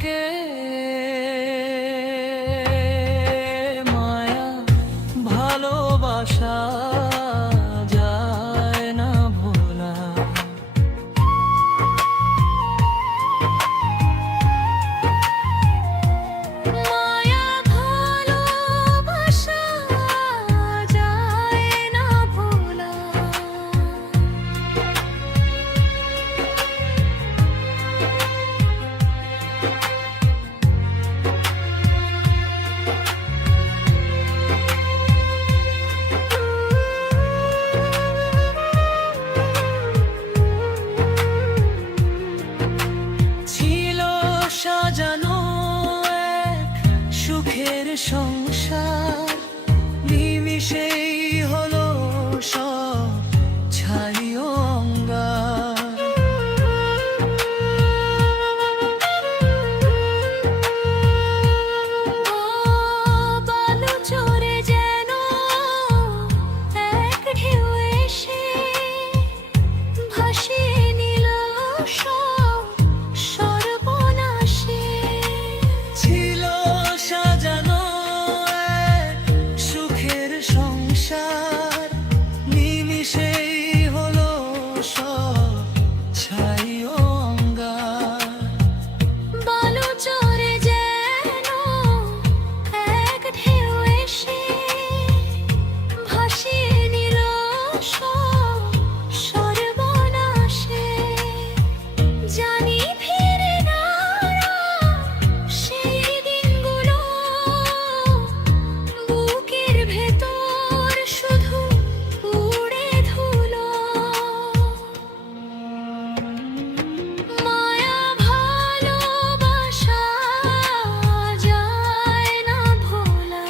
থাকে মায়া ভালোবাসা যায় না ভোলা। মায়া ভালোবাসা যায় না ভোলা। ছিল সাজানো এক সুখের সংসার, নিমিষেই হলো সব ছাই অঙ্গার। বালু চড়ে যেন এক ঢেউ এসে ভাসিয়ে নিল সব সর্বনাশে। ছিল সাজানো এক সুখের সংসার, নিমিষেই হলো সব ছাই অঙ্গার। বালু চড়ে যেন এক ঢেউ এসে ভাসিয়ে নিল সব সর্বনাশে। জানি ফিরে না সেই দিনগুলো, বুকের ভেতর শুধু উড়ে ধুলো। মায়া ভালোবাসা যায় না ভোলা।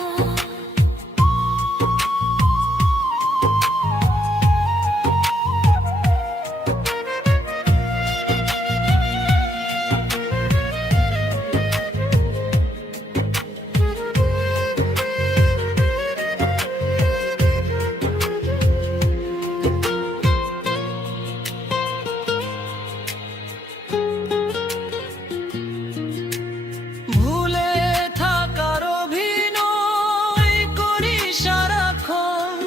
ভুলে থাকার অভিনয় করি সারাক্ষণ,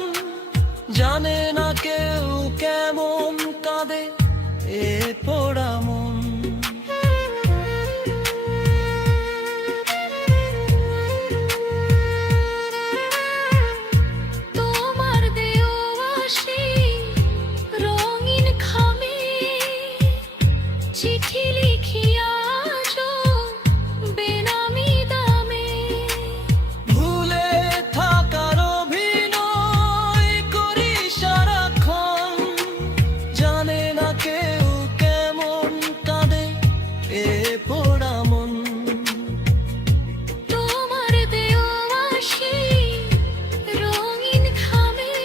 জানে না কেউ কেমন কাঁদে এ পোড়া মন। তোমার দেওয়াশি রঙিন খামে চিঠি লিখিয়া বেনামি দামে। ভুলে থাকার অভিনয় করি সারাক্ষণ, জানে না কেউ কেমন কাঁদে এ পোড়া মন। তোমার দেওয়াশি রঙিন খামে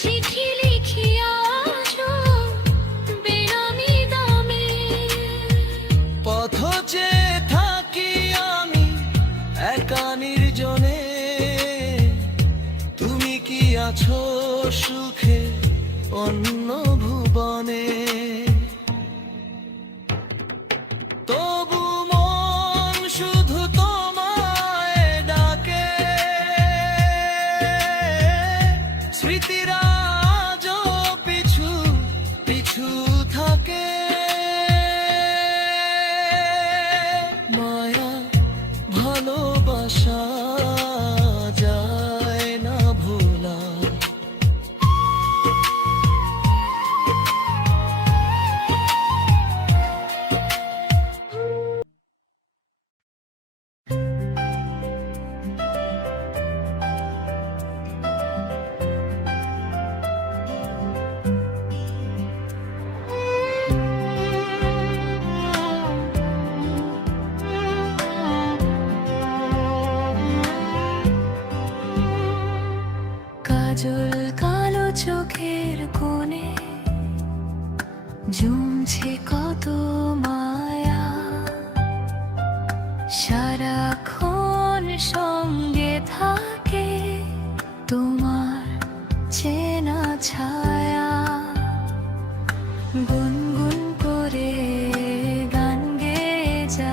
চিঠি লিখিয়া বেনামি দামে। পথ চেয়ে থাকি আমি একা নির্জনে, তুমি কি আছো সুখে অন্য ভুবনে। তবু মন শুধু তোমায় ডাকে, স্মৃতিরা আজও পিছু পিছু থাকে। মায়া ভালোবাসা যায় না ভোলা। কাজল কালো চোখের কোণে জমছে কত মায়া, সারাক্ষণ সঙ্গে থাকে তোমার চেনা ছায়া। গুনগুন করে গান গেয়ে যায়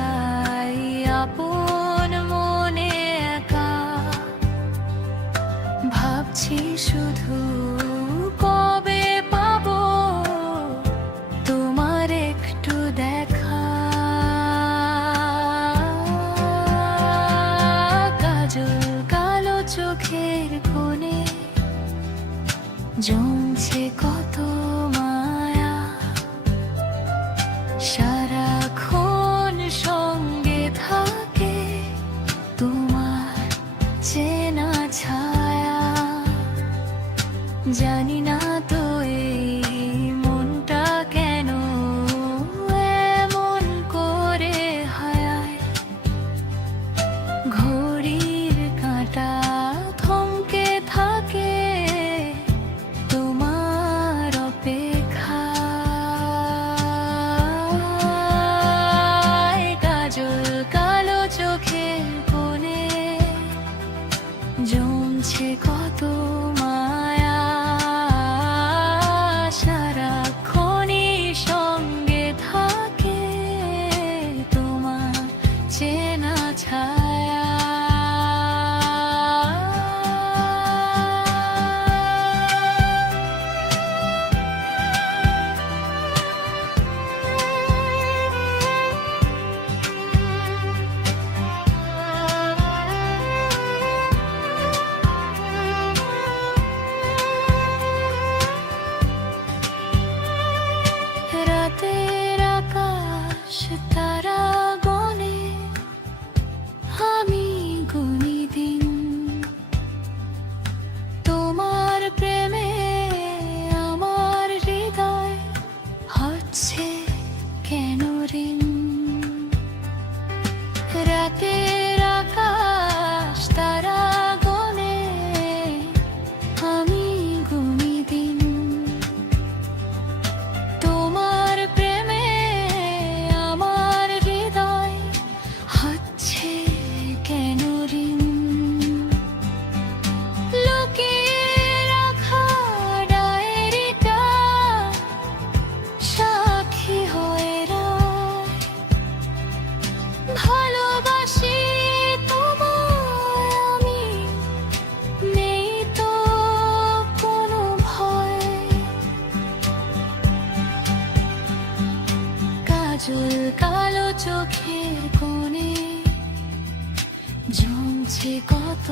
জমছে কত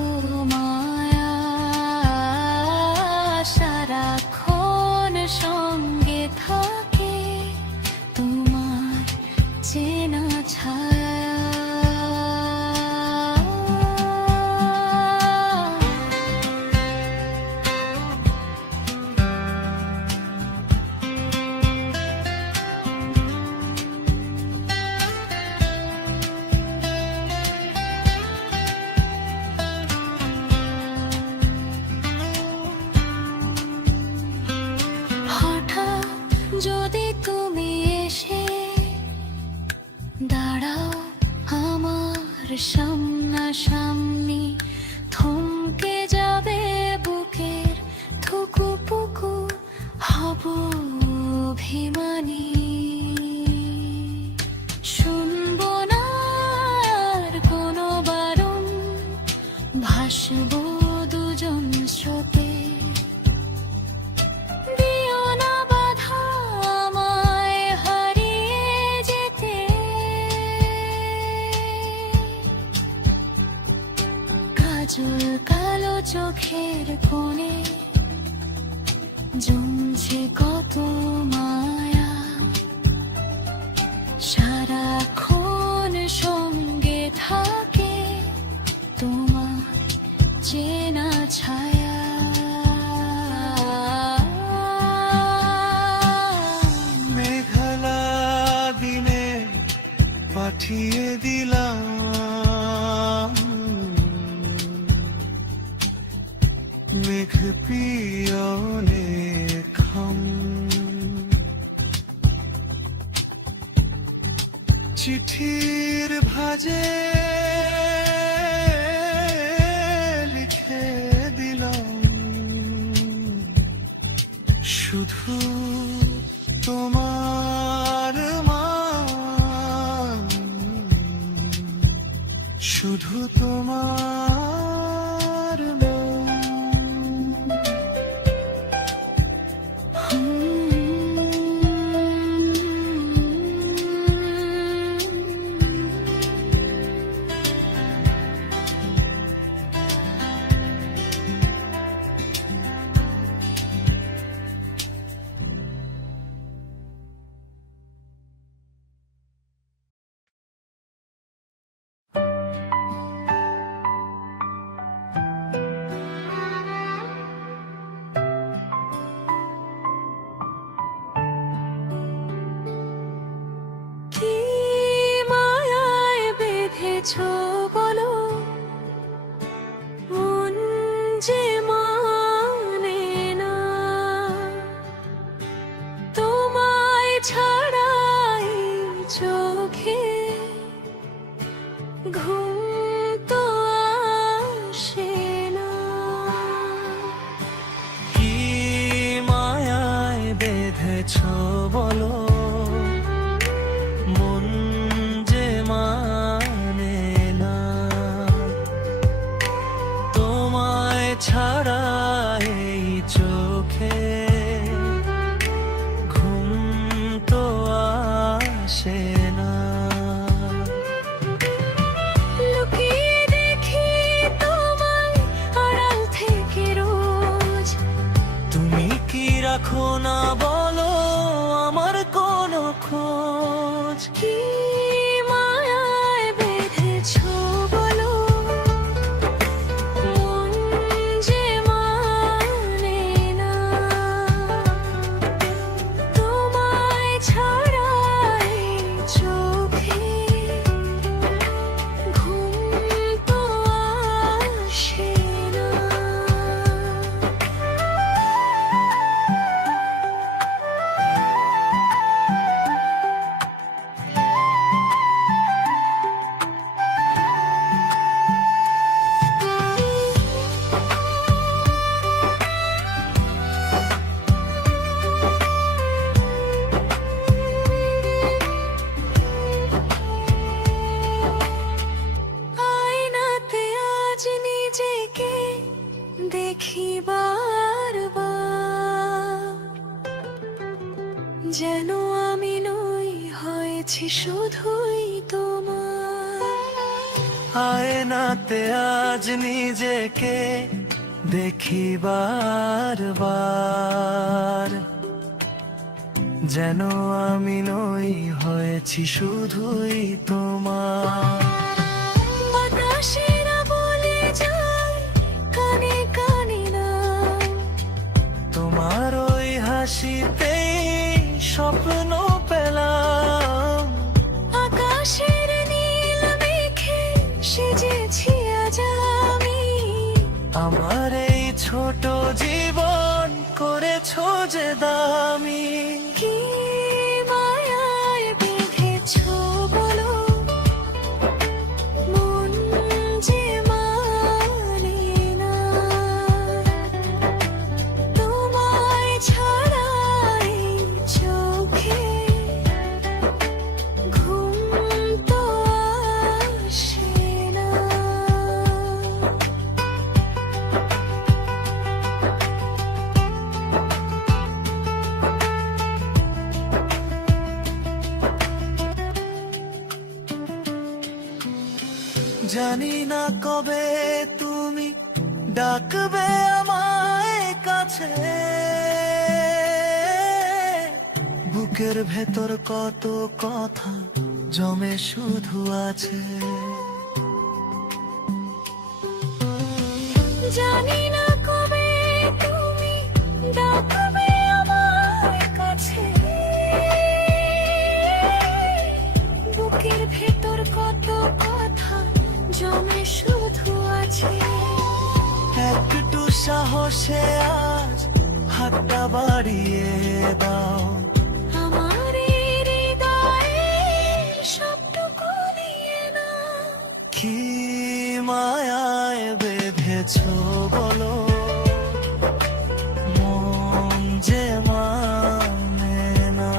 মায়া, সারাক্ষণ সঙ্গে থাকে তোমার চেনা ছায়া। যদি তুমি এসে দাঁড়াও আমার সামনাসামনি, থমকে যাবে বুকের থুকুপুকু, হব অভিমানী। শুনবো না আর কোনো বারণ, ভাসবো দুজন স্রোতে। কাজল কালো চোখের কোণে জমছে কত মায়া, সারাক্ষণ সঙ্গে থাকে তোমার চেনা ছায়া। মেঘলা দিনে পাঠিয়ে দিলাম মেঘ পিয়নে খাম, চিঠির ভাজে লিখে দিলাম শুধু তোমার মান, শুধু তোমার নাম। বলো মন যে মানে না তোমায় ছাড়াই, চোখে ঘুম তো আসে না। কি মায়ায় বেঁধেছ বলো মন যে মানে না, তোমায় ছাড়া এই চোখে ঘুম তো আসে না। লুকিয়ে দেখি তোমায় আড়াল থেকে রোজ, তুমি কি রাখো না বলো আমার কোনো খোঁজ? কি মায়ায় বেঁধেছো বলো মন যে মানে না তোমায় ছাড়া, এই চোখে ঘুম তো আসে না। আয়নাতে আজ নিজেকে দেখি বারবার, যেন আমি নই, হয়েছি শুধুই তোমার। আয়নাতে আজ নিজেকে দেখি বারবার, যেন আমি নই, হয়েছি শুধুই তোমার। বাতাসেরা বলে যায় কানে কানে না, তোমার ওই হাসিতেই স্বপ্ন পেলাম। আকাশের নীল মেঘে সেজেছি আজ আমি, আমার এই ছোট জীবন করেছো যে দামি। কি মায়ায় বেঁধেছো বলো, মন যে মানে না তোমায় ছাড়া এই চোখে, ঘুম তো আসে না। জানি না কবে তুমি ডাকবে আমায় কাছে, বুকের ভেতর কত কথা জমে শুধু আছে। জানি না কবে তুমি ডাকবে আমার কাছে, বুকের ভেতর কত কথা জমে শুধু আছে। একটু সাহসে আজ হাতটা বাড়িয়ে দাও, আমার এই হৃদয়ে সবটুকু নিয়ে নাও। কি মায়ায় বেঁধেছো বলো, মন যে মানে না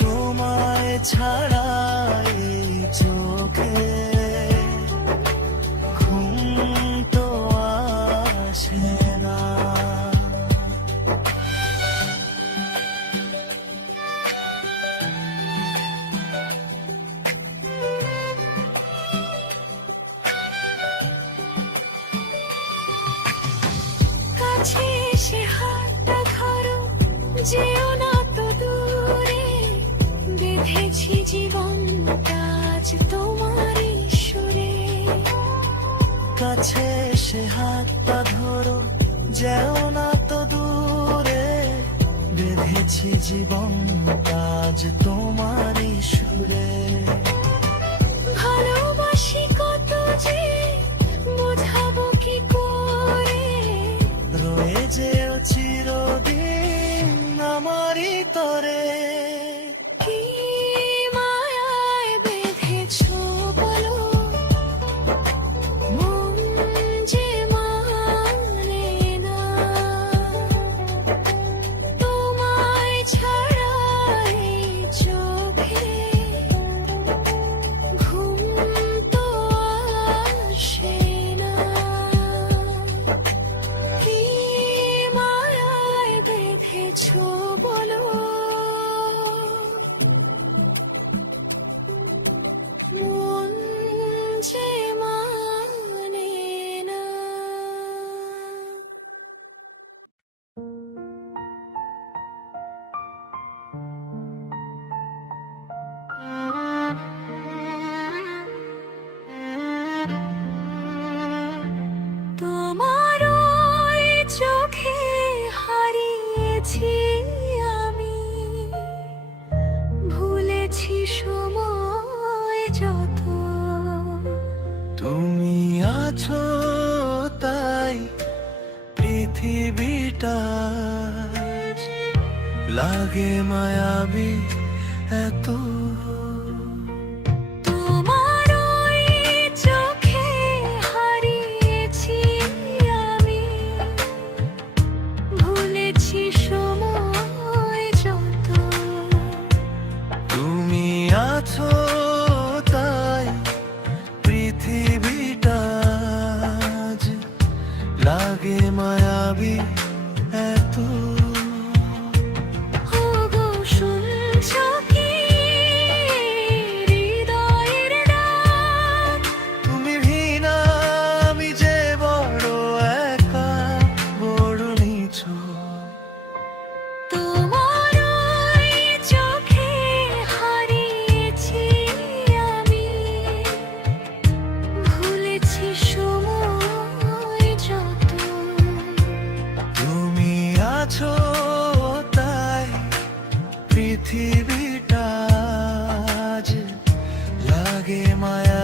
তোমায় ছাড়া এই চোখে, ঘুম তো আসে না। কাছে এসে হাতটা ধরো, যেও না তো দূরে, বেঁধেছি জীবনটা আজ তোমারই সুরে। কাছে এসে হাতটা ধরো, যেও না তো দূরে, বেঁধেছি জীবন আজ তোমারই সুরে। ভালোবাসি কত যে বোঝাবো কি করে, রয়ে যেও চিরদিন আমারই তরে। কি মায়ায় বেঁধেছো বলো, মন যে মানে না তোমায় ছাড়া এই চোখে, ঘুম তো আসে না। কি মায়ায় বেঁধেছো বলো, মন যে মানে না। তোমার ওই চোখে হারিয়েছি আমি, ভুলেছি সময় যত, তুমি আছো তাই পৃথিবীটা লাগে মায়াবী এত। তোমার ওই চোখে হারিয়েছি আমি, ভুলেছি সময় যত, তুমি আছো তাই পৃথিবীটা আজ লাগে মায়াবী এত। ওগো শুনছো কি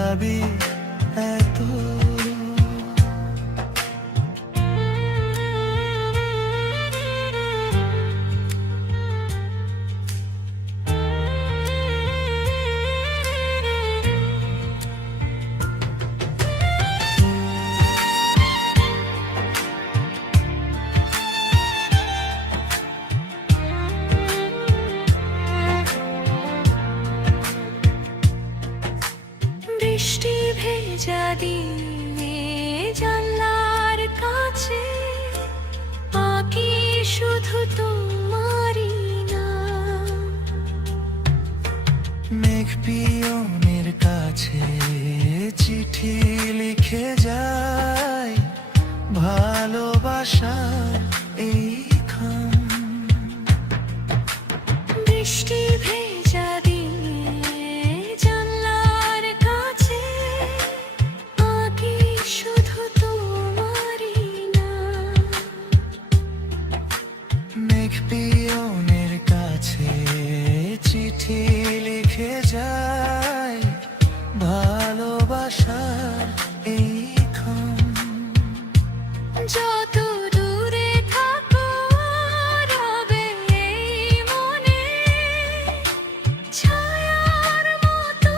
মায়াবী এত। বৃষ্টি ভেজা দিনে জানলার কাছে আঁকি শুধু তোমারই নাম। মেঘ পিয়নের কাছে চিঠি লিখে যায় ভালোবাসার এই খাম। বৃষ্টি ভেজা দিনে জানলার কাছে আঁকি শুধু তোমারই নাম। মেঘ পিয়নের কাছে চিঠি লিখে যায় ভালোবাসার এই খাম। যত দূরে থাকো রবে এই মনে ছায়ার মতো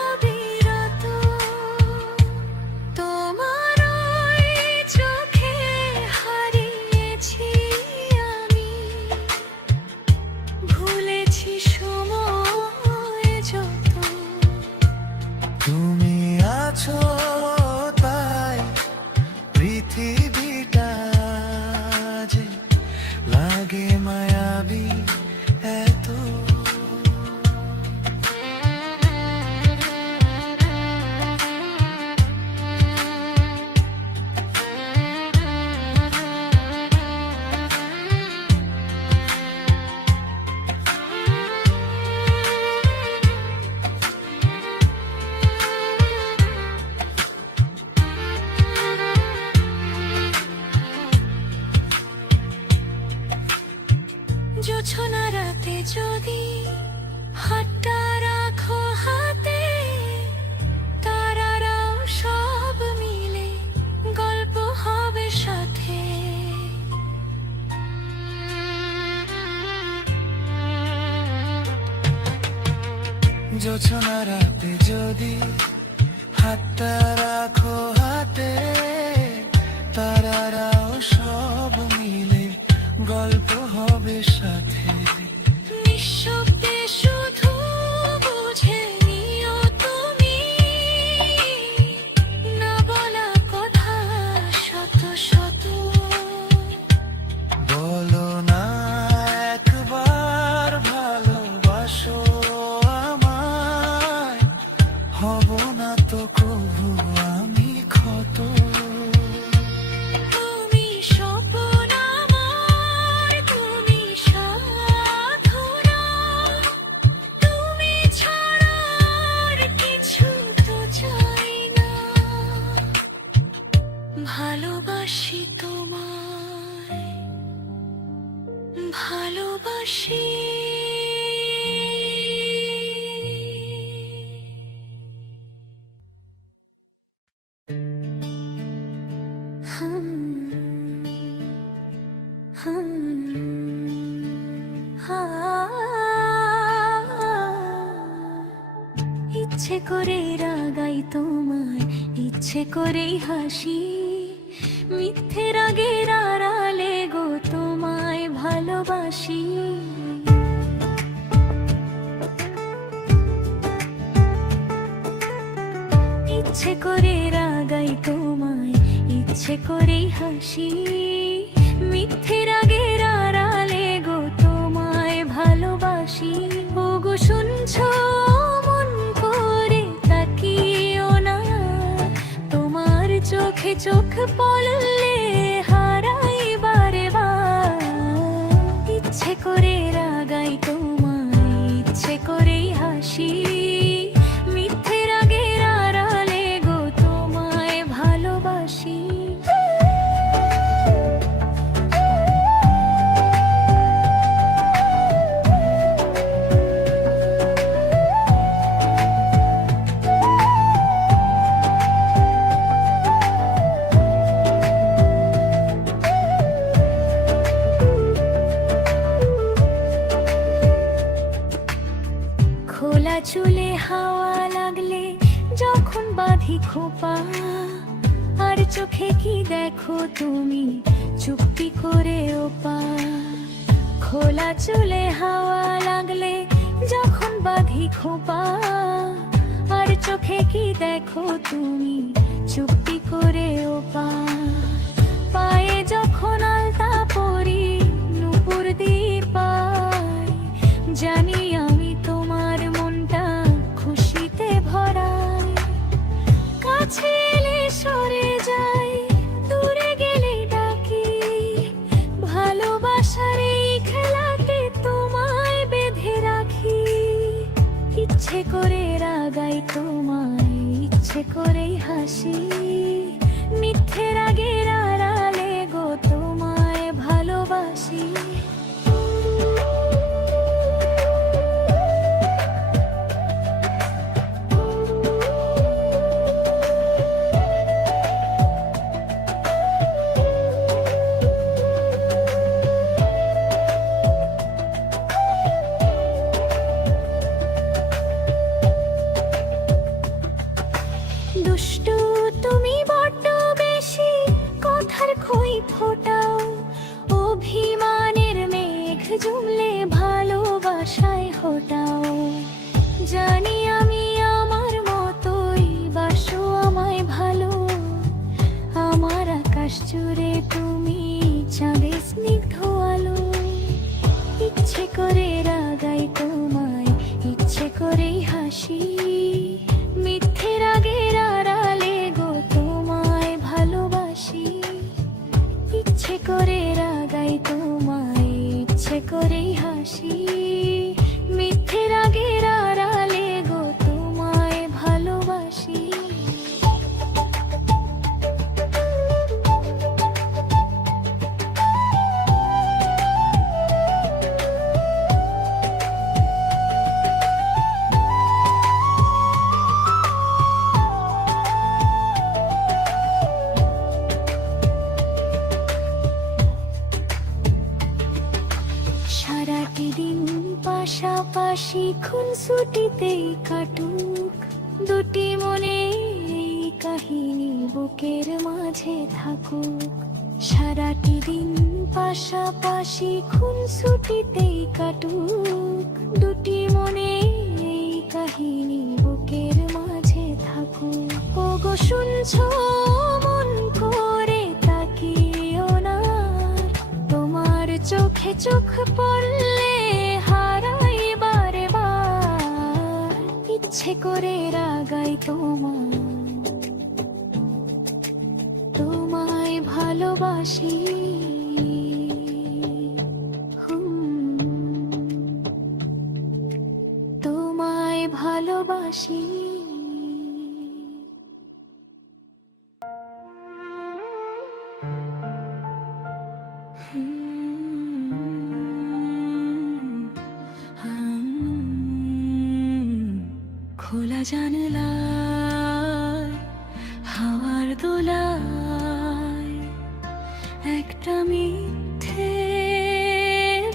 অবিরত। তোমার ওই চোখে হারিয়েছি আমি, ভুলেছি সময় যত। তুমি আছো তাই পৃথিবীটা যে লাগে মায়াবী এত। জোছনা রাতে যদি হাতটা রাখো হাতে, তারারাও সব মিলে গল্প হবে সাথে। জোছনা রাতে যদি হাতটা রাখো হাতে, তারারাও সব মিলে গল্প হবে সাথে। নিঃশব্দে শুধু বুঝে নিও তুমি না বলা কথা শত শত। বলো না একবার ভালোবাসো আমায়, হব না তো কবু আমি ক্ষত। তুমি স্বপ্ন আমার, তুমি সাধনা, তুমি ছাড়া আর কিছু তো চাই না। ভালোবাসি তোমায়, ভালোবাসি। ইচ্ছে করে রাগাই তোমায়, ইচ্ছে করেই হাসি, মিথ্যে রাগের আড়ালে গো তোমায় ভালোবাসি। ইচ্ছে করে রাগাই তোমায়, ইচ্ছে করেই হাসি, মিথ্যে রাগের আড়ালে গো তোমায় ভালোবাসি। ও গো শুনছো মন করে তাকিও না, তোমার চোখে চোখ পড়লে হারাই বারে বার। ইচ্ছে করে রাগাই তোমায়, ইচ্ছে করেই হাসি, মিথ্যে রাগের আড়ালে গো তোমায় ভালোবাসি। বাঁধি খোপা, আর চোখে কি দেখো তুমি চুপটি করে ওপা। খোলা চুলে হাওয়া লাগলে যখন বাঁধি খোপা, আর চোখে কি দেখো তুমি চুপটি করে ওপা। পায়ে যখন আলতা পরি নূপুর দিয়ে পাই, জানি আমি তোমার মনটা খুশিতে ভরাই। কাছে এলে সরে যাই, দূরে গেলে ডাকি, ভালোবাসার এই খেলাতে তোমায় বেঁধে রাখি। ইচ্ছে করে রাগাই তোমায়, ইচ্ছে করেই হাসি, মিথ্যে রাগের আড়ালে গো তোমায় ভালোবাসি। দুষ্টু তুমি বড্ড বেশি কথার খই ফোটাও, অভিমানের মেঘ জমলে ভালোবাসায় হটাও। জানি আমি আমার মতোই বাসো আমায় ভালো, আমার আকাশ জুড়ে তুমি চাঁদে স্নিগ্ধ আলো। ইচ্ছে করে রাগাই তোমায়, ইচ্ছে করেই হাসি, মিথ্যে রাগের আড়ালে গো তোমায় ভালোবাসি। ইচ্ছে করে রাগাই তোমায়, ইচ্ছে করেই হাসি, মিথ্যে রাগের আড়ালে গো তোমায় ভালোবাসি। সারাটি দিন পাশাপাশি খুনসুটিতেই কাটুক, দুটি মনে এই কাহিনী বুকের মাঝে থাকুক। সারাটি দিন পাশাপাশি খুনসুটিতেই কাটুক, দুটি মনে এই কাহিনী বুকের মাঝে থাকুক। ওগো শুনছো মন করে তাকিও না, তোমার চোখে চোখ পড়লে হারাই বারে বার। ইচ্ছে করে রাগাই তোমায় ভালোবাসি। তোমায় ভালোবাসি। খোলা জানলায় হাওয়ার দোলায় একটা মিথ্যে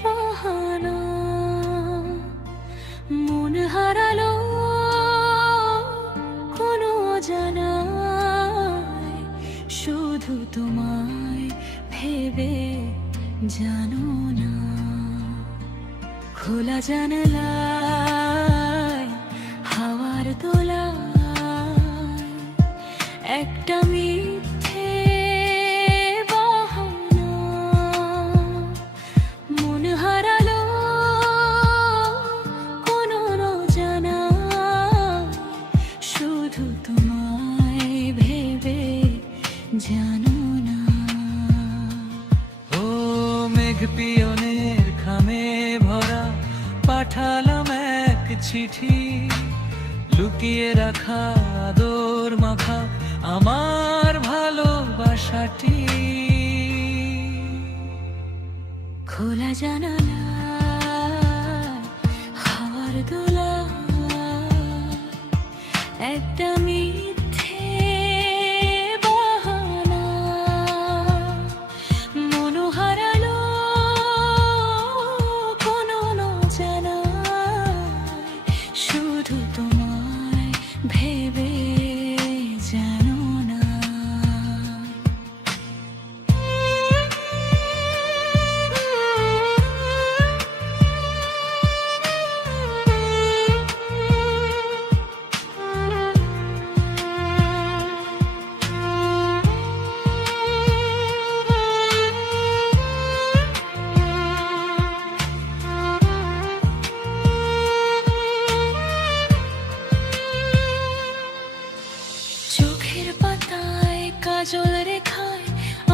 বাহানা, মন হারালো কোনো জানায়, শুধু তোমায় ভেবে জানো না। খোলা জানলায় হাওয়ার দোলায় একটা মিথ্যে বাহানা, মন হারালো কোনো জানায়, শুধু তোমায় ভেবে জানো না। ও মেঘ পিয়নের খামে ভরা পাঠালাম এক চিঠি, লুকিয়ে রাখা আদর মাখা আমার ভালোবাসাটি। খোলা জানালায় হাওয়ার দোলায় একটা মিথ্যে বাহানা, মন হারালো কোনো জানায়, শুধু তোমায় ভেবে কাজল রেখায়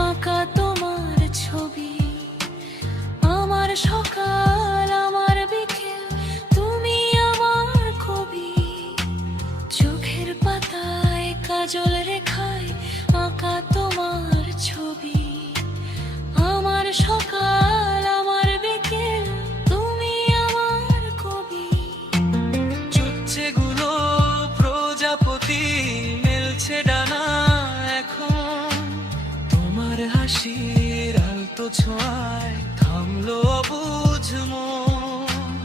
আঁকা তোমার ছবি। আমার সকাল আমার বিকেল তুমি আমার কবি। চোখের পাতায় কাজল রেখায় আঁকা তোমার ছবি। আমার সকাল আমার বিকেল তুমি আমার কবি। চুচ্ছে গুলো প্রজাপতি মেলছে ডানা এখন, তোমার হাসির আলতো ছোঁয়ায় থামলো অবুঝ মন।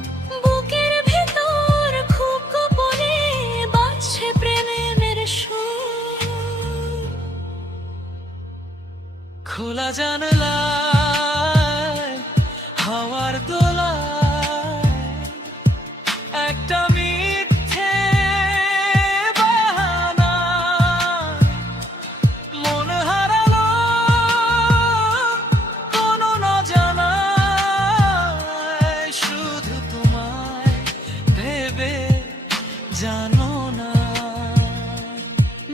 বুকের ভেতর খুব গোপনে বাজছে প্রেমের সুর। খোলা জানলায় হাওয়ার দোলায় একটা মিথ্যে বাহানা, মন হারালো কোনো না জানায়। শুধু তোমায় ভেবে জানো না,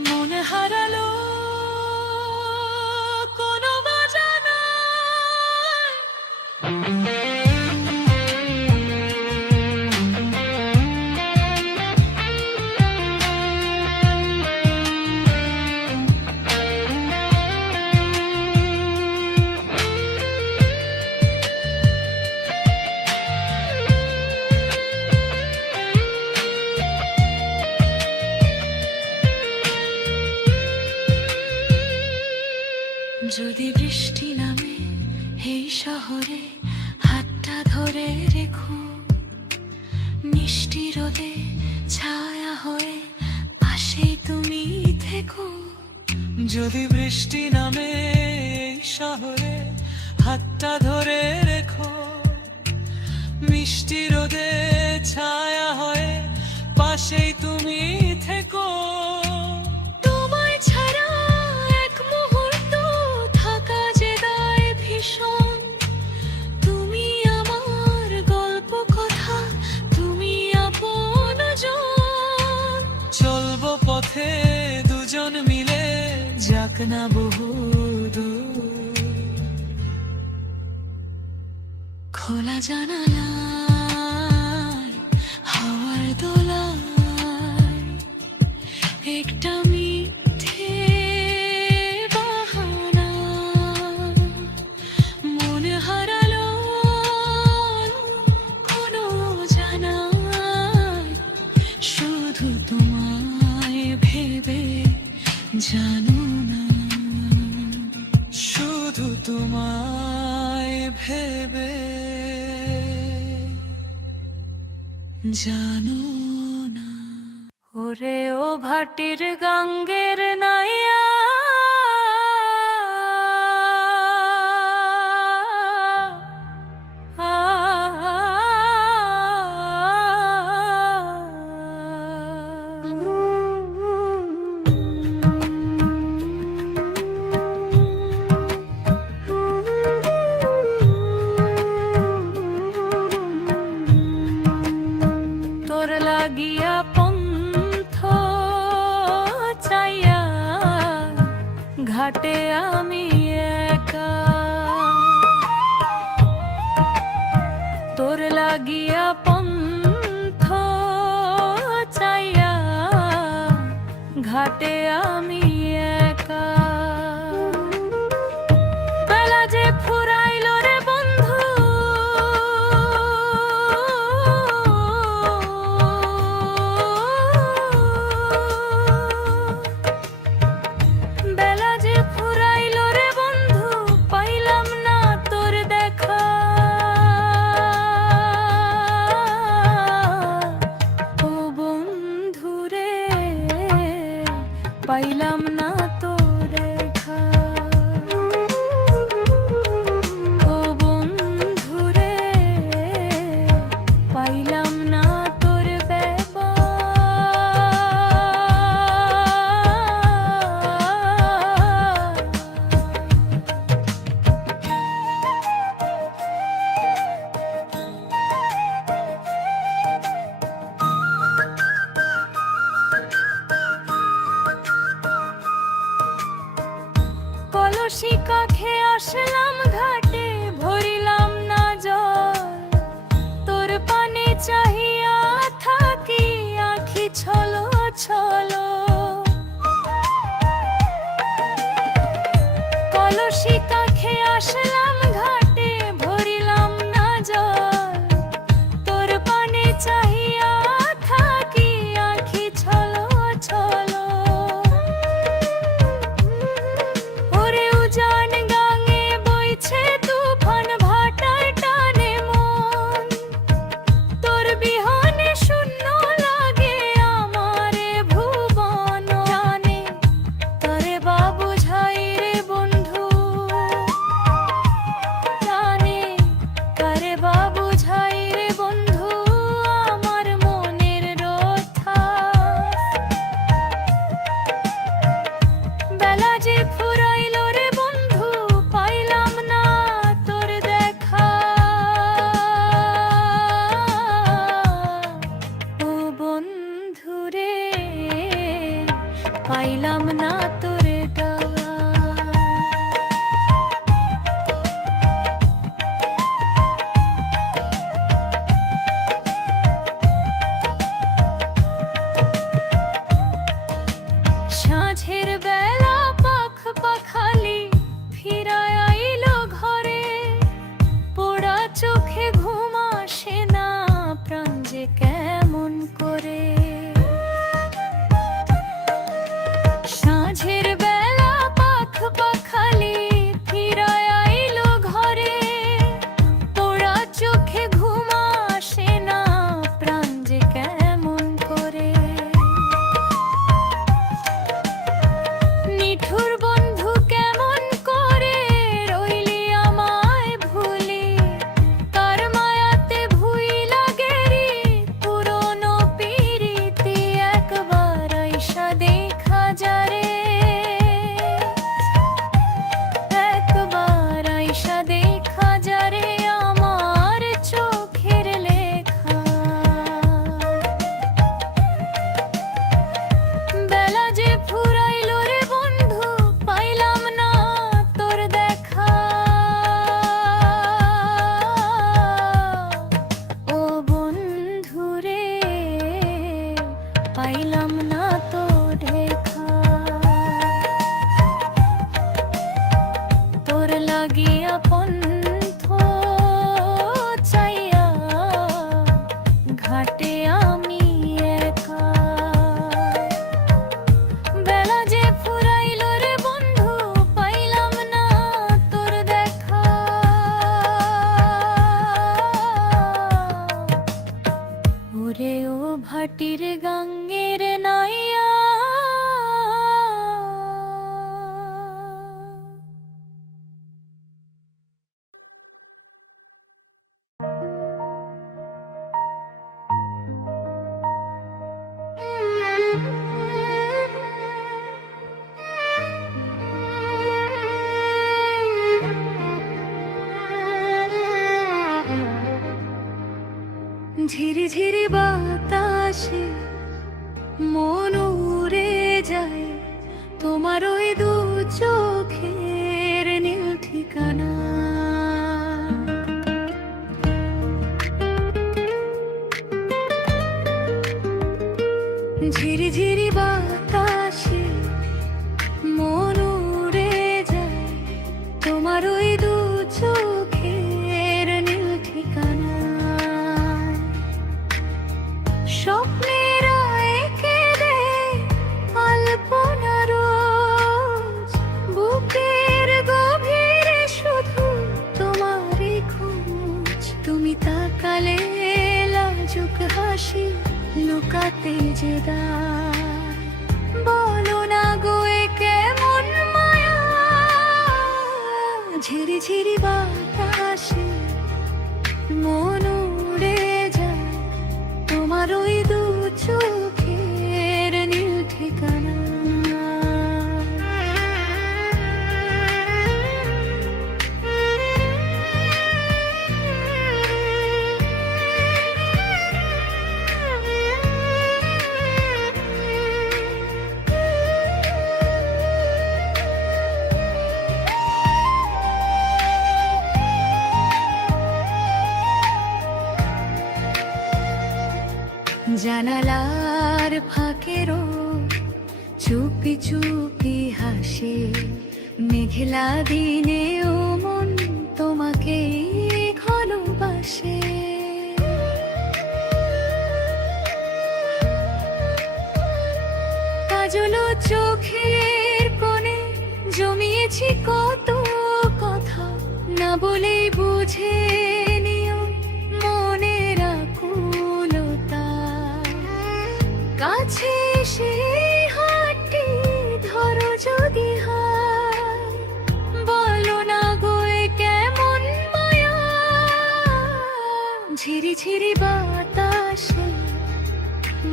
মন হারালো কোনো বাজানায়। যদি বৃষ্টি নামে এই শহরে হাতটা ধরে রেখো। মিষ্টি রোদে ছায়া হয়ে পাশেই তুমি থেকো। যদি বৃষ্টি নামে এই শহরে হাতটা ধরে রেখো। মিষ্টি রোদে ছায়া হয়ে পাশেই তুমি থেকো। তোমায় ছাড়া এক মুহূর্ত থাকা যে দায় ভীষণ। তুমি আমার গল্প কথা তুমি আপনজন। চলবো পথে দুজন মিলে যাক না বহু দূর। খোলা জানালায় হাওয়ার দোলায় একটা মিথ্যে বাহানা, মন হারালো কোনো জানায়। শুধু তোমায় ভেবে জানো না, শুধু তোমায় ভেবে জানো না। ওরে ও ভাটির গাঙ্গের নাইয়া তোর লাগিয়া পন্থ চাইয়া ঘাটে আমি একা। তোর লাগিয়া পন্থ চাইয়া ঘাটে আমি একা। বেলা যে ফুরাইল রে বন্ধু, বেলা যে ফুরাইল রে বন্ধু, পাইলাম না তোর দেখা। ও বন্ধু রে পাইলাম না তোর দেখা। ও বন্ধু রে পাইলাম না তোর কাছে আসলাম ঘাটে, ভরিলাম না জল, তোর পানে চাহিয়া থাকি আখি ছলো ছলো। কলসি কাছে আসলাম ঘাটে, ভরিলাম না জল, তোর পানে চাহিয়া থাকি আখি ছলো ছলো। ওরে উজান গাঙে বইছে তুফান, ভাটার টানে মন, তোর বিহনে শূন্য লাগে আমারে ভুবন। জানে তরে বাবু ঝাই রে বন্ধু, জানে কারে বাবু ঝাই রে বন্ধু, আমার মনের রথা। বেলা যে ফুরাইল রে বন্ধু, পাইলাম না তোর দেখা। ও বন্ধু রে, পাইলাম না তোর ডাকা। সাঁঝের বেলা পাখ পাখালি ফিরায় আইলো ঘরে, পোড়া চোখে ঘুম আসে না, প্রাণ যে কেমন করে। সাঁঝের বেলা পাখ পাখালি ফিরায় আইলো ঘরে, পোড়া চোখে ঘুম আসে না, প্রাণ যে কেমন করে। নিঠুর বন্ধু কেমন করে রইলি আমায় ভুলি, তার মায়াতে ভুইলা গেরি পুরনো পিরিতি। একবার আইসা দেখা যারে, একবার আইসা দেখা যারে আমার চোখের লেখা। বেলা যে ফুরাইল রে বন্ধু, পাইলাম না তোর দেখা। ও বন্ধু রে, পাইলাম না তোর দেখা। তোর লাগিয়া পন্থ চাইয়া ঘাটে আমি একা। বেলা যে ফুরাইল রে বন্ধু, পাইলাম না তোর দেখা। ওরে ও ভাটির গাঙ্গের নাইয়া, ঝিরি ঝিরি বাতাসে মন উড়ে যায়, তোমার ওই দু চোখের নীল ঠিকানা। ঝিরি ঝিরি বাতাসে মন উড়ে যায়, তোমার ওই দু চোখের নীল ঠিকানা। স্বপ্নেরা এঁকে দেয় আলপনা রোজ, বুকের গভীরে শুধু তোমারই খোঁজ। তুমি তাকালে লাজুক হাসি লুকাতে যে দায়, বলো চুপি চুপি হাসে মেঘলা দিনে ও মন তোমাকে ভালোবাসে। কাজল চোখের কোণে জমিয়েছি কত কথা, না বলেই বুঝে নিও মনের আকুলতা। কাছে এসে হাতটি ধরো যদি হয়, বলো না গো এ কেমন মায়া। ঝিরি ঝিরি বাতাসে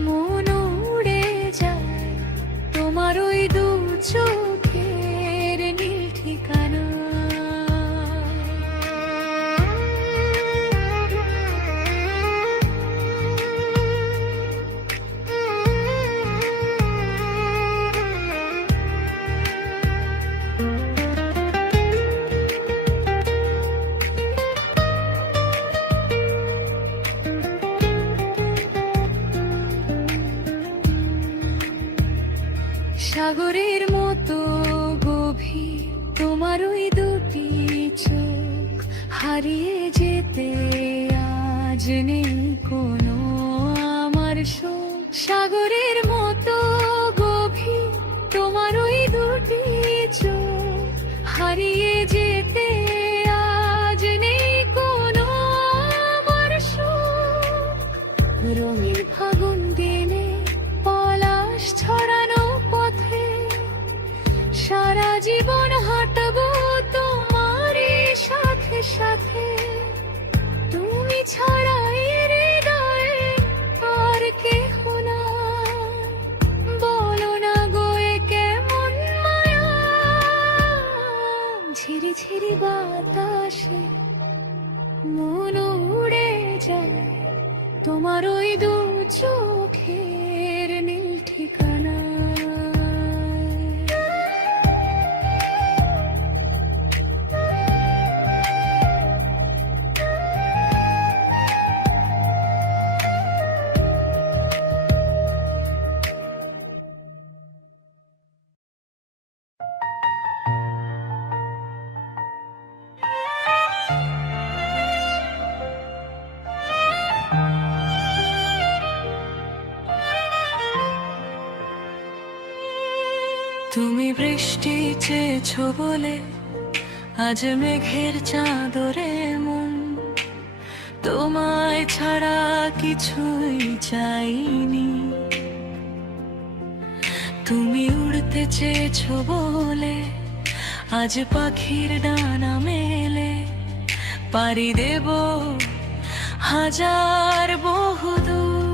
মন উড়ে যায় তোমার ওই দু চোখের নীল ঠিকানা। সাগরের মতো গভীর তোমার ওই দুটি চোখ, হারিয়ে যেতে আজ নেই কোনো আমার শোক। সাগরের মতো গভীর তোমার ওই দুটি চোখ, হারিয়ে যেতে আজ নেই কোনো আমার শোক। রঙিন ফাগুন দিনে পলাশ ছড়ানো পথে সারা জীবন হাঁটবো তোমারই সাথে সাথে। তুমি ছাড়া এর হৃদয়ে আর কেহ নাই, বলো না গো এ কেমন মায়া। ঝিরি ঝিরি বাতাসে মন উড়ে যায় তোমার ওই দু চোখের নীল ঠিকানা। তুমি বৃষ্টি চেয়েছো বলে আজ মেঘের চাদরে মন, তোমায় ছাড়া কিছুই চাইনি। তুমি উড়তে চেয়েছো বলে আজ পাখির ডানা মেলে, পাড়ি দেব হাজার বহুদূর।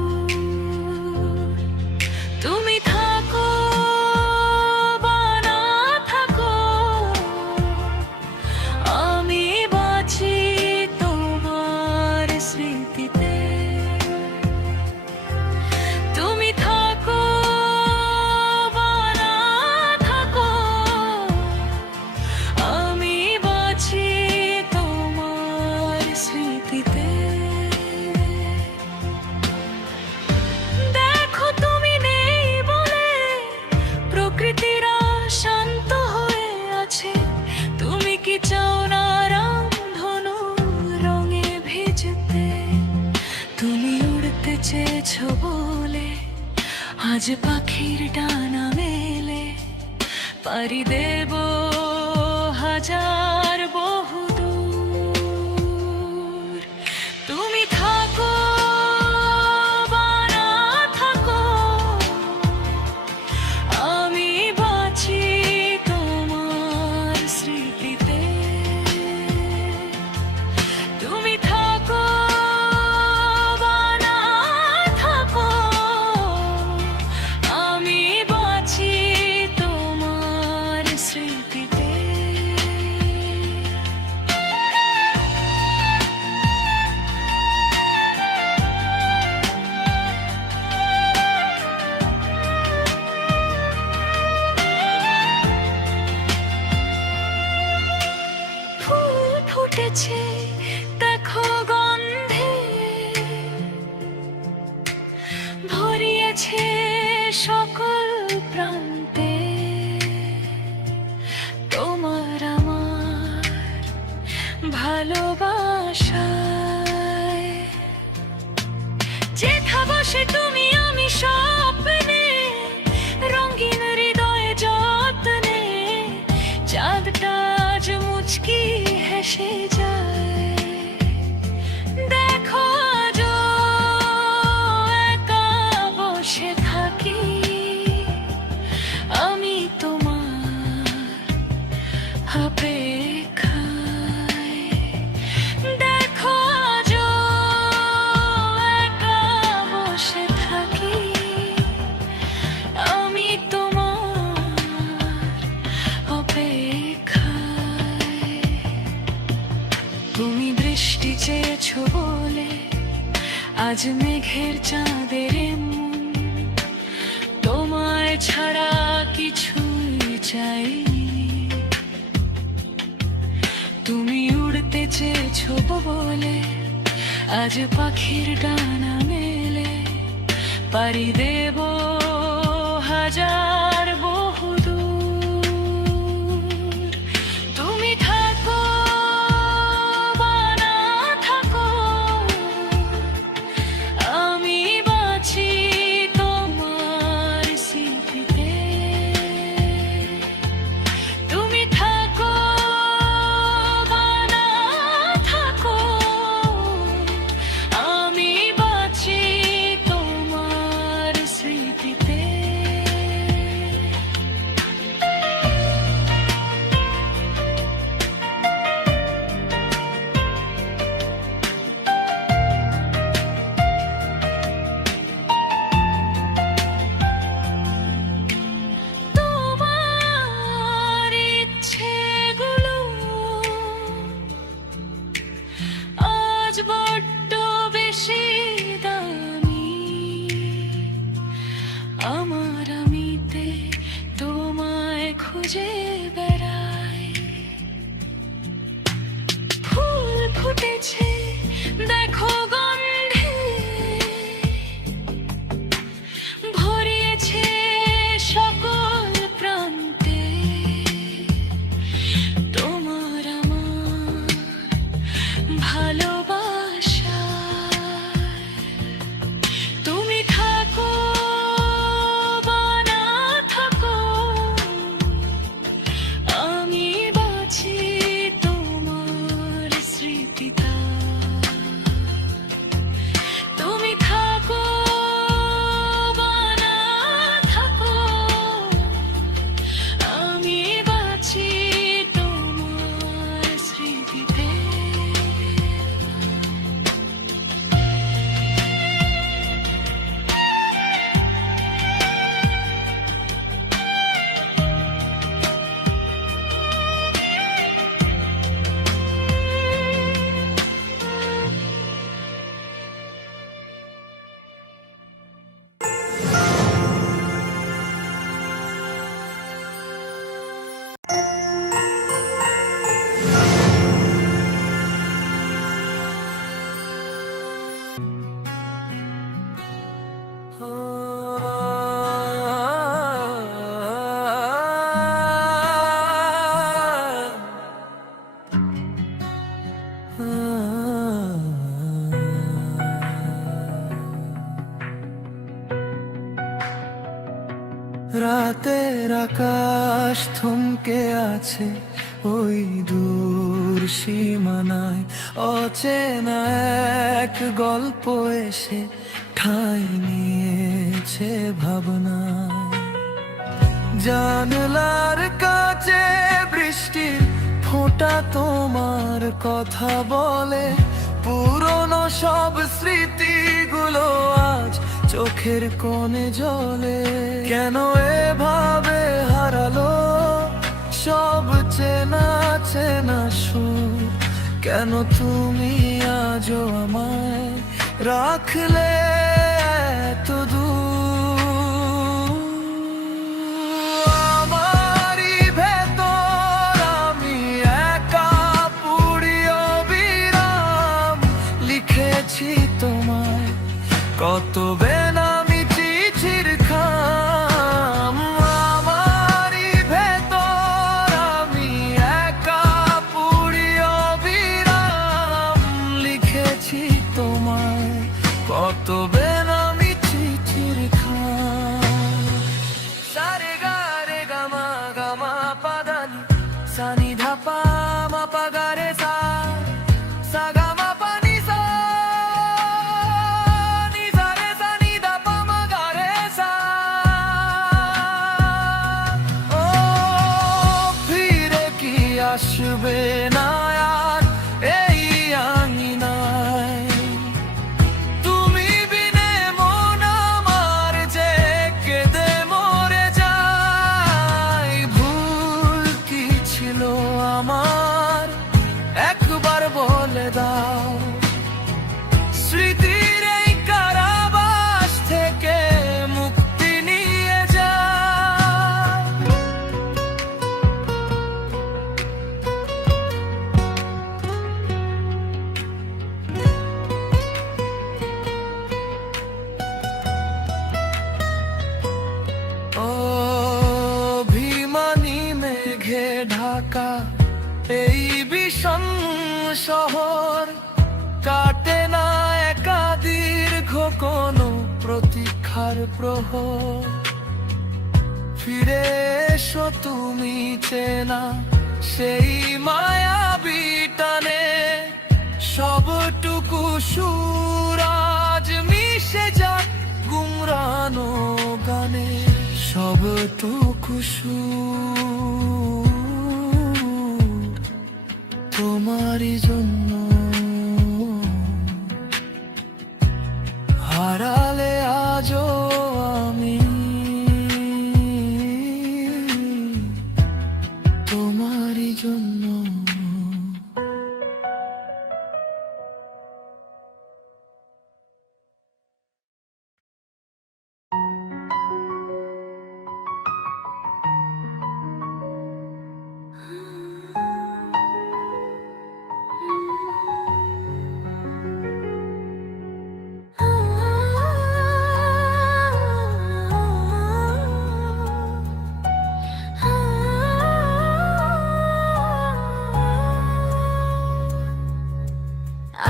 তুমি থাকো বা না থাকো, আমি বাঁচি তোমার স্মৃতিতে। তুমি থাকো বা না থাকো, আমি বাঁচি তোমার স্মৃতিতে। দেখো তুমি নেই বলে প্রকৃতিরা শান্ত হয়ে আছে, তুমি কি চাও না রামধনু রঙে ভিজতে। তুমি উড়তে চেয়েছো বলে আজ পাখির ডানা মেলে, পাড়ি দেব হাজার বহুদূর। তুমি থাকো বা না থাকো, আমি বাঁচি তোমার স্মৃতিতে। তুমি থাকো বা না থাকো, আমি বাঁচি তোমার স্মৃতিতে। ফুল ফুটেছে দেখো গন্ধে, ভরিয়েছে সকল প্রান্তে। ভেসে যায়। দেখো আজও একা বসে থাকি আমি তোমার অপেক্ষায়। দেখো আজও একা বসে থাকি আমি তোমার অপেক্ষায়। তুমি দৃষ্টি চেয়েছো বলে আজ মেঘের চাঁদের মন তোমায় ছাড়া কিছুই চাইনি। তুমি উড়তে চেয়েছো বলে আজ পাখির ডানা মেলে পাড়ি দেব হাজার বহুদূর। তুমি থাকো বা না থাকো আমি বাঁচি তোমার স্মৃতিতে। তুমি থাকো বা না থাকো আমি বাঁচি তোমার স্মৃতিতে। তোমার ইচ্ছেগুলো আজ বড্ড বেশি দামি আমার। আমিতে তোমায় খুঁজে বেড়াই। ফুল ফুটেছে দেখো গন্ধে ভরিয়েছে সকল প্রান্তে। তোমার আমার ভালোবাসা। তুমি থাকো বা না থাকো আমি বাঁচি তোমার স্মৃতিতে। তুমি থাকো বা না থাকো আমি বাঁচি তোমার স্মৃতিতে। রাতের আকাশ থমকে আছে ওই দূর সীমানায়। অচেনা এক গল্প এসে ঠাঁই নিয়েছে ভাবনায়। জানলার কাছে বৃষ্টির ফোঁটা তোমার কথা বলে। পুরনো সব স্মৃতিগুলো আজ চোখের কোণে জ্বলে। কেন এভাবে হারালো সব চেনা চেনা সুর? কেন তুমি আজও আমায় রাখলে এত দূর? আমারই ভেতর আমি একা পুড়ি অবিরাম লিখেছি তোমায় কত বেনামি চিঠির খাম। আমারই ভেতর আমি একা পুড়ি অবিরাম লিখেছি তোমায় কত বেনামি চিঠির খাম। সারে গা রে গা মা পাদানি সানি ধাপা মা পা গা রে সা এই বিষম শহর কাটে না একা দীর্ঘ কোনো প্রতীক্ষার প্রহর। ফিরে এসো তুমি চেনা সেই মায়াবী টানে, সবটুকু সুর আজ মিশে যাক গুমরানো গানে। সবটুকু সুর তোমারই জন্য, হারালে আজও আমি তোমারই জন্য।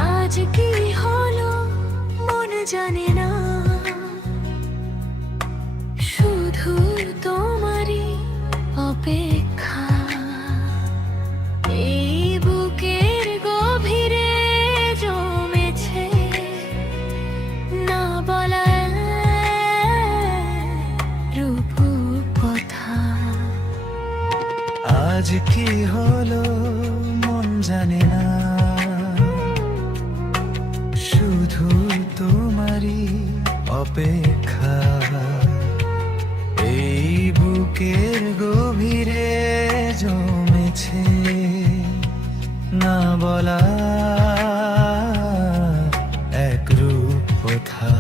আজ কি হলো মন জানে না, শুধু তোমারই অপেক্ষা। এই বুকের গভীরে জমেছে না বলা রূপ কথা। আজ কি হলো মন জানে না, শুধু তোমারই অপেক্ষা। এই বুকের গভীরে জমেছে না বলা এক রূপ কথা।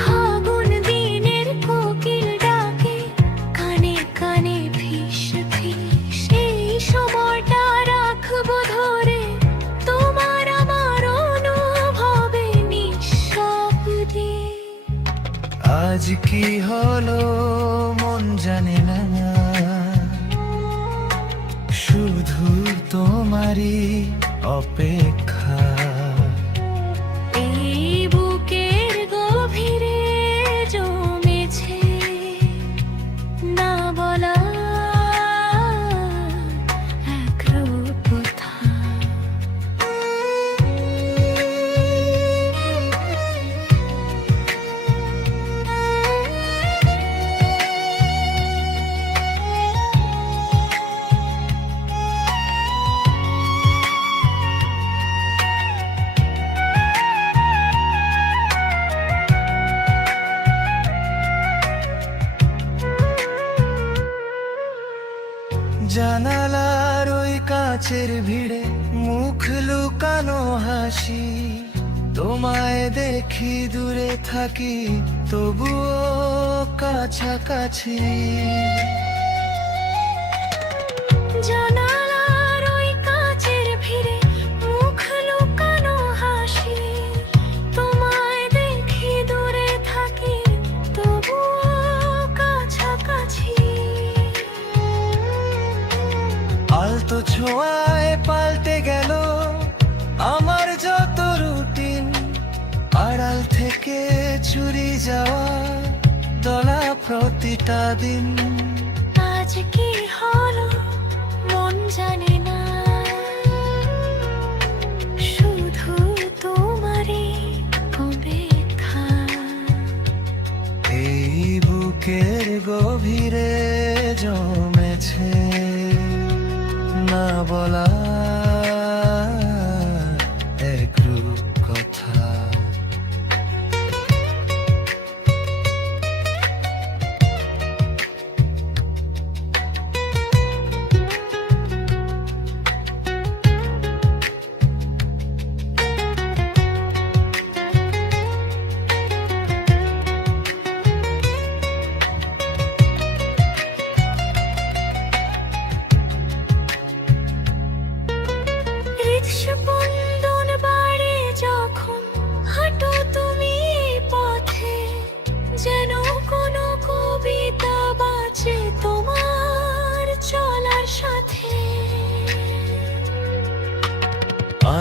ফাগুন দিনের কোকিল ডাকে কানে কানে ফিস ফিস, এই সময়টা রাখবো ধরে তোমার আমার অনুভবে নিঃশব্দে। আজ কি হলো মন জানে না, শুধু তোমারই অপেক্ষা। এই বুকের গভীরে জমেছে না বলা এক রূপ কথা। জানালার ওই কাচের ভিড়ে মুখ লুকানো হাসি, তোমায় দেখি দূরে থাকি তবুও কাছাকাছি। জানালার ওই কাচের ভিড়ে মুখ লুকানো হাসি, তোমায় দেখি দূরে থাকি তবুও কাছাকাছি। আলতো ছোঁয়ায় পাল্টে গেল আমার যত রুটিন, আড়াল থেকে চুরি যাওয়া দলা প্রতিটা দিন। আজ কি হলো মন জানে না, শুধু তোমারই অপেক্ষা। এই বুকের গভীরে জমেছে না বলা এক রূপ কথা।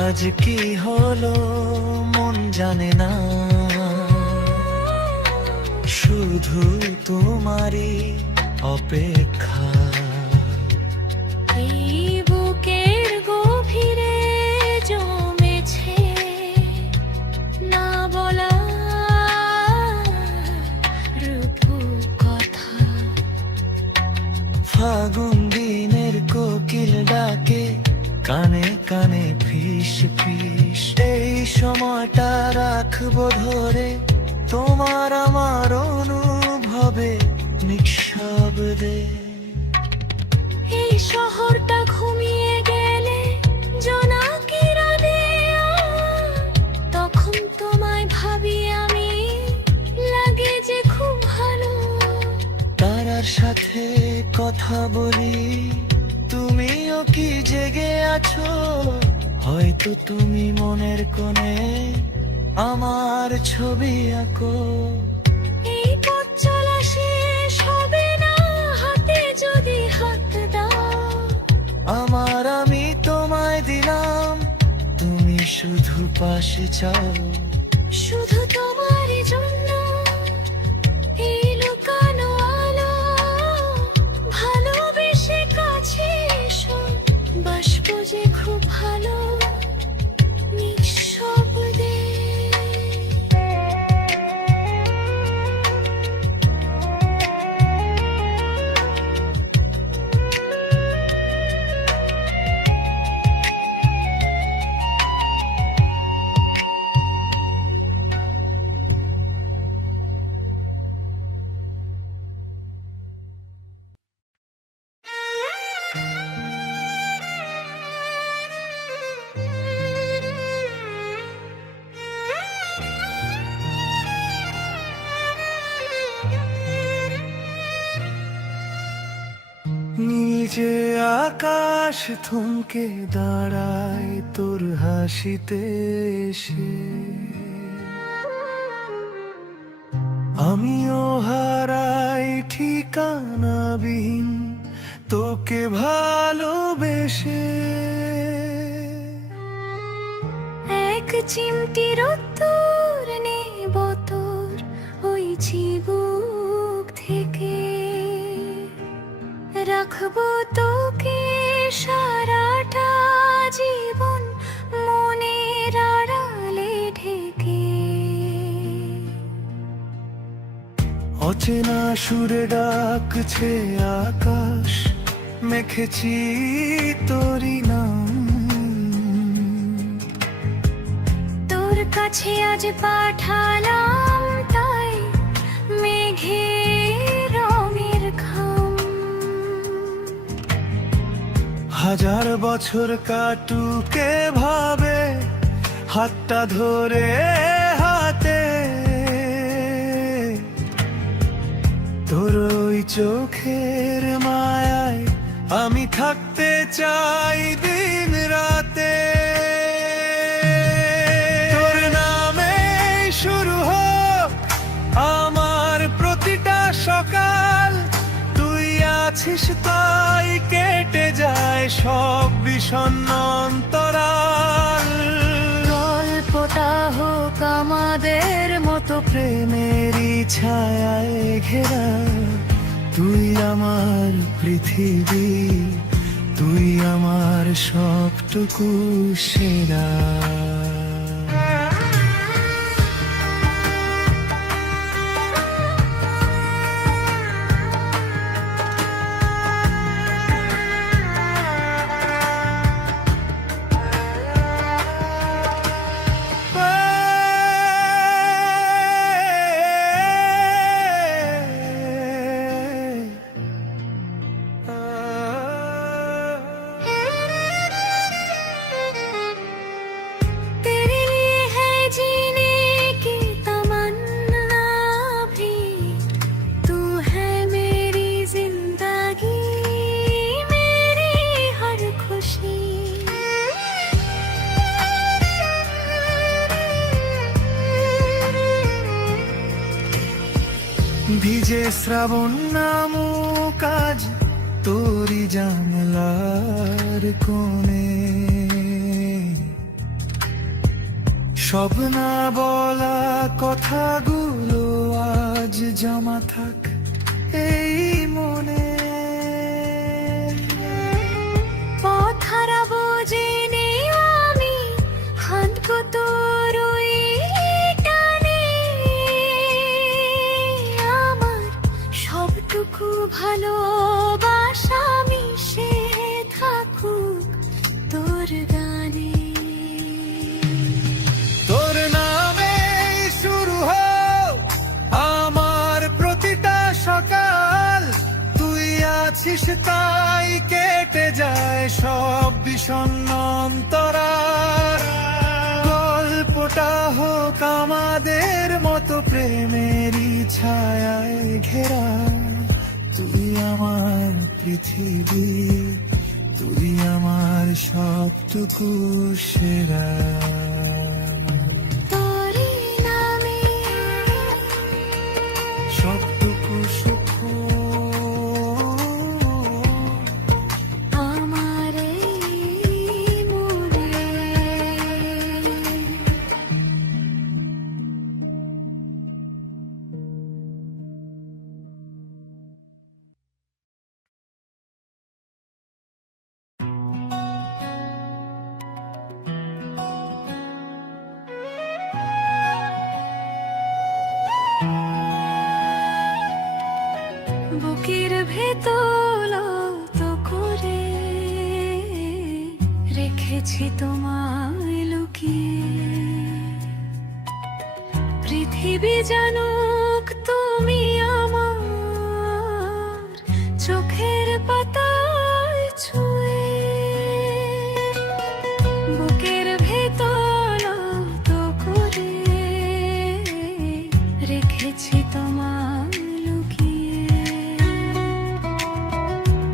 আজ কি হলো মন জানে না, শুধু তোমারই অপেক্ষা। এই বুকের গভীরে জমেছে না বলা রূপু কথা। ফাগুন দিনের কোকিল ডাকে কানে কানে ফিস ফিস, এই সময়টা রাখবো ধরে তোমার আমার অনুভবে নিঃশব্দে। এই শহরটা ঘুমিয়ে গেলে জোনাকিরা দেয়া, তখন তোমায় ভাবি আমি, লাগে যে খুব ভালো। তারার সাথে কথা বলি, তুমিও কি জেগে আছো? হয়তো তুমি মনের কোণে আমার ছবি আঁকো। এই পথ চলা শেষ হবে না, হাতে যদি হাত দাও। আমার আমি তোমায় দিলাম, তুমি শুধু পাশে চাও। শুধু তোমারই জন্য এই লুকানো আলো, ভালোবেসে কাছে এসো, বাসবো যে খুব ভালো নিঃশব্দে। নিচে আকাশ থমকে দাঁড়ায় তোর হাসিতে এসে, আমিও হারাই ঠিকানাবিহীন তোকে ভালোবেসে। এক চিমটির উত্তর নেব তোর ওই চিবুক থেকে, রাখবো তোকে সারাটা জীবন মনের আড়ালে ঢেকে। অচেনা সুরে ডাকছে আকাশ, মেখেছি তোরই নাম। তোর কাছে আজ পাঠালাম তাই মেঘে রঙের খাম। হাজার বছর কাটুকে ভাবে হাতটা ধরে হাতে, তোর ওই চোখের মায়ায় আমি থাকতে চাই দিন রাতে। তোর নামে শুরু হোক আমার প্রতিটা সকাল, তুই আছিস তাই কেটে যায় সব বিষণ্ণ অন্তরাল। গল্পটা হোক আমাদের মতো প্রেমেরই ছায়ায় ঘেরা, তুই আমার পৃথিবী, তুই আমার সবটুকু সেরা। ভিজে শ্রাবণ নামক আজ তোরি জানলার কোণে, সব না বলা কথাগুলো আজ জমা থাক এই মনে। পথ হারাবো জেনে আমি হাঁটবো তোর ওই টানে। আমার সবটুকু ভালোবাসা মিশে থাকুক তোর গানে। তোর নামে শুরু হোক আমার প্রতিটা সকাল, তুই আছিস তাই কেটে যায় সব বিষণ্ণ অন্তরার। গল্পটা হোক আমাদের মতো প্রেমেরই ছায়ায় ঘেরা, তুই আমার পৃথিবী, তুই আমার সবটুকু সেরা। তোরই নামে সবটুকু সুখ আমার এই মনে। বুকের ভেতর তো করে রেখেছি তোমায় লুকিয়ে। পৃথিবী জানুক তুমি আমার চোখের পাতায় ছুঁয়ে। বুকের ভেতর তো করে রেখেছি তোমায় লুকিয়ে।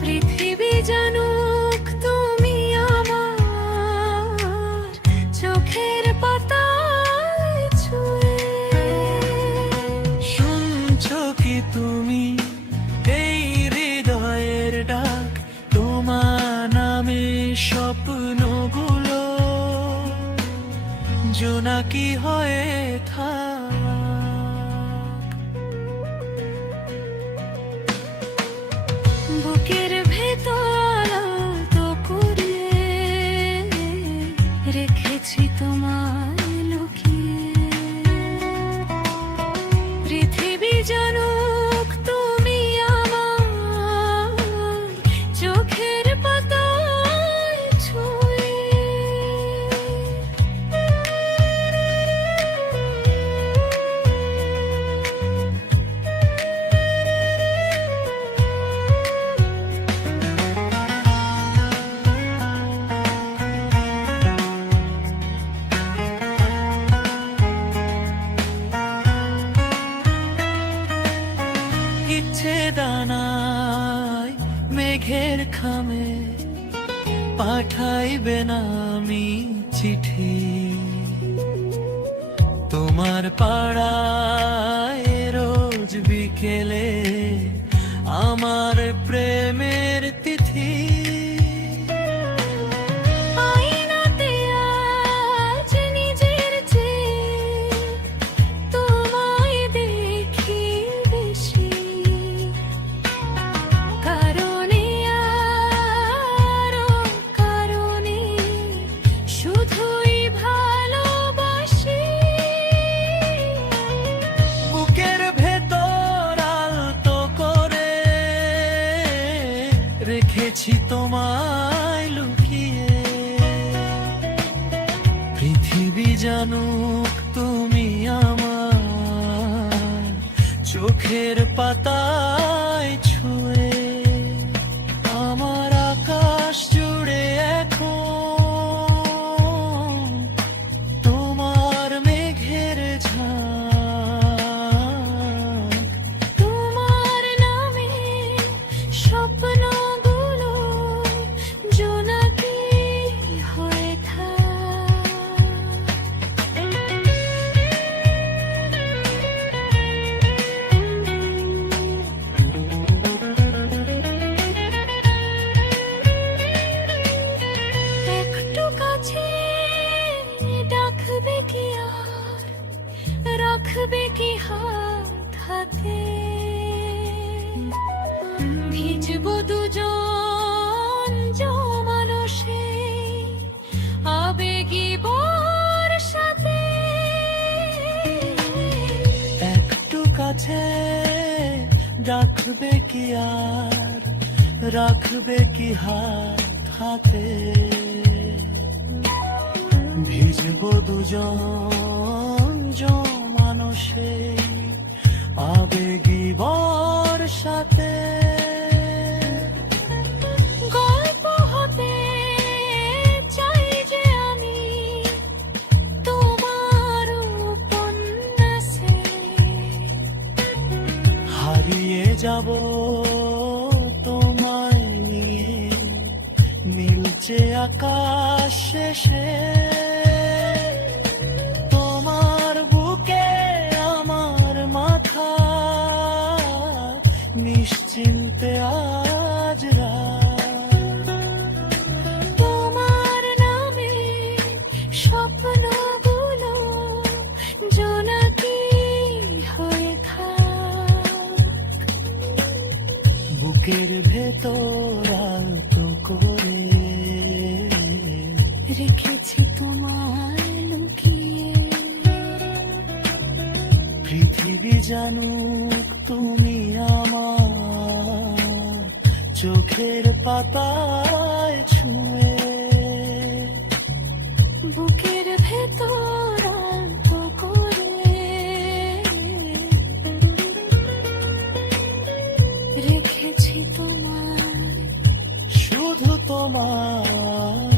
পৃথিবী জানুক তুমি আমার চোখের পাতায় ছুঁয়ে। শুনছো কি তুমি এই হৃদয়ের ডাক, তোমার নামে স্বপ্নগুলো জোনাকি হয়ে থাক। বুকের ভেতর তো করে রেখেছি তোমায় লুকিয়ে। পৃথিবী জানুক তুমি আমার চোখের পাতায় ছুঁয়ে। ইচ্ছে দানায় মেঘের খামে পাঠাইবে না আমি চিঠি, তোমার পাড়ায় রোজ বিকেলে আমার প্রেমের তিথি। আয়নাতে আজ নিজের চেয়ে তোমায় দেখি বেশি। কারণে আরো কারণে শুধুই ভালোবাসি। বুকের ভেতর আলতো করে রেখেছি তোমায় লুকিয়ে। পৃথিবী জানুক তুমি আমার চোখের পাতায় ছুঁয়ে। আমার আকাশ জুড়ে এখন তোমার মেঘের ঝাঁক। তোমার নামে স্বপ্নগুলো জোনাকি হয়ে থাক। ভিজবো দুজন জমানো সেই আবেগী বর্ষাতে। একটু কাছে রাখবে কি আর রাখবে কি হাত হাতে, ভিজবো দুজন জমানো সেই আবেগী বর্ষাতে। গল্প হতে চাই যে আমি তোমার উপন্যাসে, হারিয়ে যাব তোমায় নিয়ে নীলচে আকাশ শেষে। তোমার বুকে আমার মাথা নিশ্চিন্তে আজ রাত। তোমার নামে স্বপ্নগুলো জোনাকি হয়ে থাক। বুকের ভেতর আলতো করে রেখেছি তোমায় লুকিয়ে, পৃথিবী জানুক তুমি আমার চোখের পাতায় ছুঁয়ে। বুকের ভেতর আলতো করে রেখেছি তোমায় শুধু তোমার